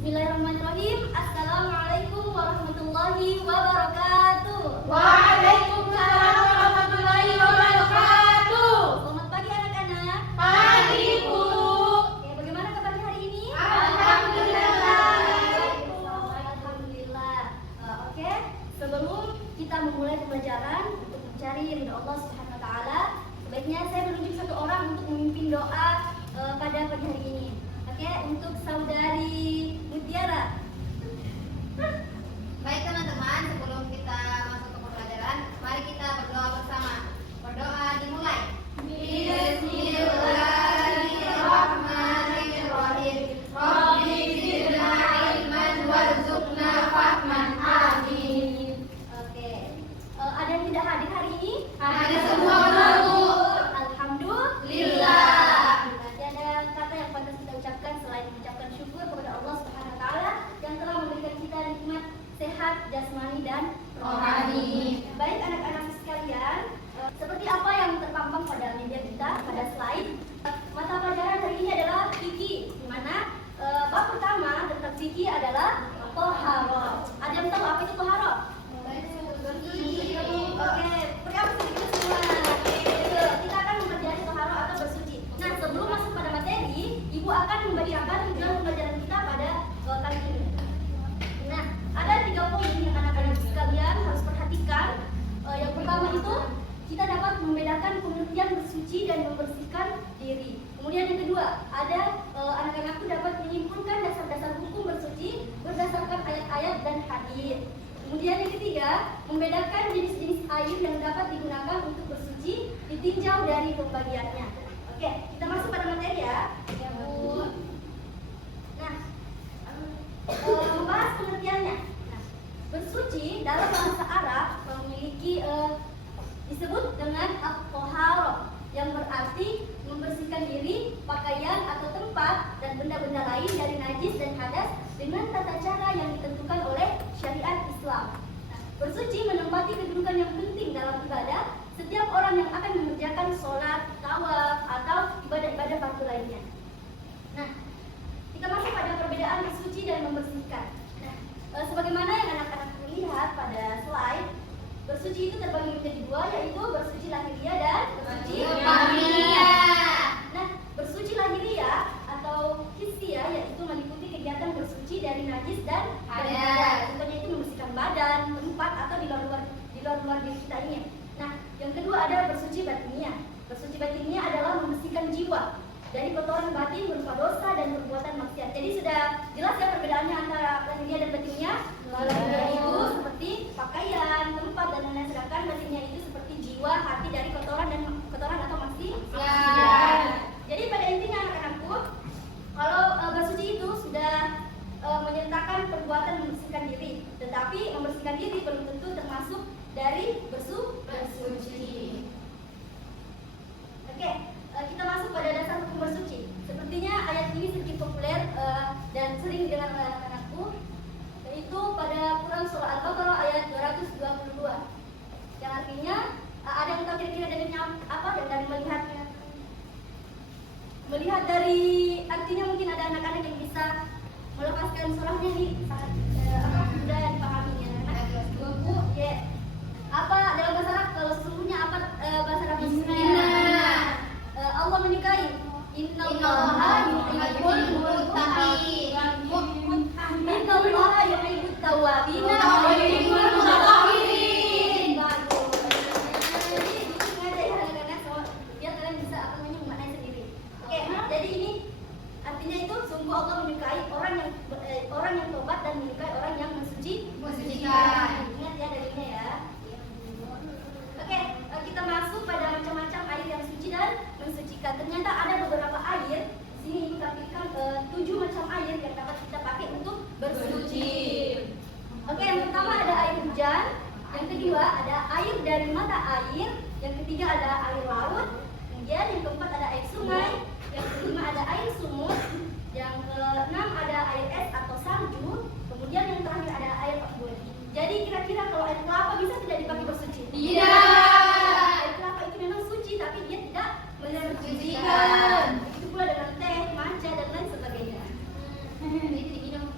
Bismillahirrahmanirrahim. Assalamualaikum warahmatullahi wabarakatuh. Waalaikumsalam warahmatullahi wabarakatuh. Selamat pagi anak-anak. Pagi, Bu. Oke, bagaimana kabarnya hari ini? Alhamdulillah. Alhamdulillah. Oke, sebelum kita memulai pembelajaran untuk mencari ridha Allah Subhanahu wa taala, sebaiknya saya menunjuk satu orang untuk memimpin doa pada pagi hari ini. Oke, untuk saudari Mutiara. Baik teman-teman, sebelum kita masuk ke pembelajaran, mari kita berdoa bersama. Berdoa dimulai. Bismillahirrahmanirrahim. Rabbi zidna ilman warzuqna fahman. Amin. Oke. Ada yang tidak hadir hari ini? Ada semua, Bu. Alhamdulillah. Nanti ada kata yang pantas kita ucapkan selain mengucapkan syukur kepada Allah Subhanahu wa taala yang telah memberikan kita nikmat sehat jasmani dan rohani. Baik anak-anak sekalian, seperti apa yang terpampang pada media kita pada slide, mata pelajaran hari ini adalah fikih, di mana bab pertama tentang fikih adalah toharoh. Ada yang tahu apa itu toharoh? Oke, pertama kita semua. Kita akan mempelajari toharoh atau bersuci. Nah, sebelum masuk pada materi, Ibu akan memberi apa tujuan pembelajaran kita pada kali ini. Nah, ada 3 poin yang anak-anak sekalian harus perhatikan. Yang pertama itu kita dapat membedakan pengertian bersuci dan membersihkan diri. Kemudian yang kedua, ada anak-anakku dapat menyimpulkan dasar-dasar hukum bersuci berdasarkan ayat-ayat dan hadis. Kemudian yang ketiga, membedakan jenis-jenis air yang dapat digunakan untuk bersuci ditinjau dari pembagiannya. Oke, kita masuk pada materi ya. Ya, Bu. Nah, membahas pengertiannya. Nah, bersuci dalam bahasa Arab memiliki disebut dengan at-thaharah, yang berarti membersihkan diri, pakaian atau tempat dan benda-benda lain dari najis dan hadas dengan tata cara yang ditentukan oleh syariat Islam. Nah, bersuci menempati kedudukan yang penting dalam ibadah setiap orang yang akan mengerjakan sholat, tawaf atau ibadah-ibadah fardu lainnya. Nah, kita masuk pada perbedaan bersuci dan membersihkan. Nah, sebagaimana yang anak-anak lihat pada slide, bersuci itu terbagi menjadi 2, yaitu bersuci lahiriah dan bersuci batiniyah. Nah, bersuci lahiriah atau hissiyah yaitu meliputi kegiatan bersuci dari najis dan hadas. Contohnya itu membersihkan badan, tempat atau di luar diri kita ini. Nah, yang kedua ada bersuci batiniyah. Bersuci batiniyah adalah membersihkan jiwa dari kotoran batin berupa dosa dan perbuatan maksiat. Jadi sudah jelas ya perbedaannya antara lahiriah dan batiniyah. Lahiriah itu seperti pakaian, tempat dan lain-lain, sedangkan batiniyah itu seperti jiwa, hati dari kotoran atau maksiat. Jadi pada intinya anak-anakku, kalau bersuci itu sudah menyertakan perbuatan membersihkan diri, tetapi membersihkan diri belum tentu termasuk dari bersuci. Oke, kita masuk pada dasar hukum bersuci. Sepertinya ayat ini sedikit populer dan sering didengar oleh anak-anakku, yaitu pada Quran surah Al-Baqarah ayat 222. Yang artinya ada yang tahu kira-kira dalilnya apa? Dan dari melihat dari artinya mungkin ada anak-anak yang bisa melepaskan surahnya nih sangat mudah dipahami ya anak-anak. Bu, ya. Apa dalam bahasa Arab kalau sesungguhnya apa bahasa Arab Inna Allah menyukai innallaha yuhibbul muttaqin. Innallaha yuhibbut tawwabin wa yuhibbul mutatahhirin. Jadi sengaja ya anak-anak semua biar kalian bisa memaknai sendiri. Oke, jadi ini artinya itu sungguh Allah menyukai orang yang tobat dan menyukai orang yang mensucikan. Ingat ya dalilnya ya. Oke, kita masuk pada macam-macam air yang suci dan mensucikan. Ternyata ada beberapa air. Di sini ditampilkan 7 macam air yang dapat kita pakai untuk bersuci. Oke, yang pertama ada air hujan, yang kedua ada air dari mata air, yang ketiga ada air laut, kemudian yang keempat ada air sungai, yang kelima ada air sumur, yang keenam ada air es atau salju, kemudian yang terakhir ada air embun. Jadi kira-kira kalau air kelapa bisa tidak dipakai bersuci? Tidak. Air kelapa itu memang suci tapi dia tidak mensucikan. Itu pula dengan teh, matcha dan lain sebagainya. Jadi diminum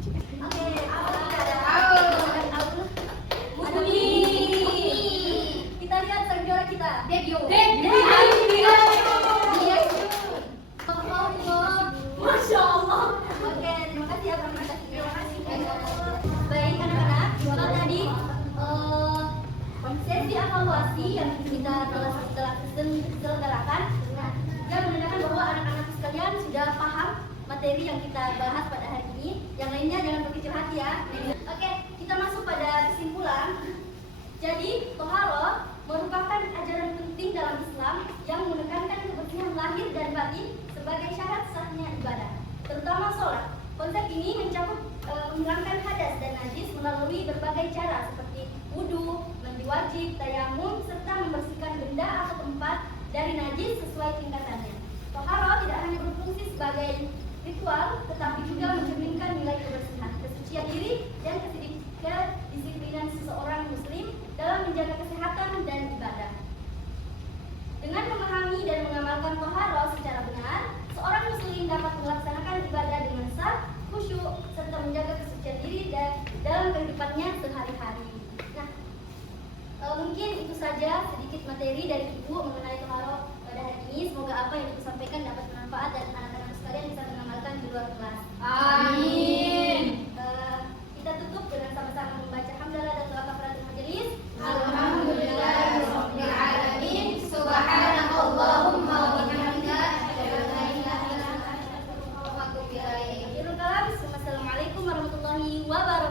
Oke, apa ada? Aul. Muni. Kita lihat sang juara kita. Debio. Masya Allah. Oke, terima kasih ya, terima kasih. Baik anak-anak, kalau tadi sesi evaluasi yang kita telah selenggarakan, yang menandakan bahwa anak-anak sekalian sudah paham materi yang kita bahas pada hari ini. Yang lainnya jangan berkecil hati ya. Oke, kita masuk pada kesimpulan. Jadi, toharo merupakan ajaran penting dalam Islam yang menekankan kebersihan lahir dan batin sebagai syarat sahnya ibadah, terutama sholat. Konsep ini mencakup menghilangkan hadas dan najis melalui berbagai cara seperti wudhu, mandi wajib, tayamum, serta membersihkan benda atau tempat dari najis sesuai tingkatannya. Toharo tidak hanya berfungsi sebagai ritual, tetapi juga mencerminkan nilai kebersihan, kesucian diri, dan kedisiplinan seseorang muslim dalam menjaga kesehatan dan ibadah. Dengan memahami dan mengamalkan toharo secara benar, seorang muslim dapat melaksanakan ibadah dengan sah, khusyuk, serta menjaga kesucian diri dan dalam kehidupannya sehari-hari. Nah, mungkin itu saja sedikit materi dari Ibu mengenai toharo pada hari ini. Semoga apa yang Ibu sampaikan dapat bermanfaat dan anak-anak sekalian bisa mengamalkan di luar kelas. Amin. Kita tutup dengan sama-sama membaca hamdalah dan doa kafaratul majelis. Alhamdulillahirabbil alamin. Subhanakallahumma wa bihamdika asyhadu an la ilaha illa anta astaghfiruka wa atubu ilaik. Assalamualaikum warahmatullahi wabarakatuh.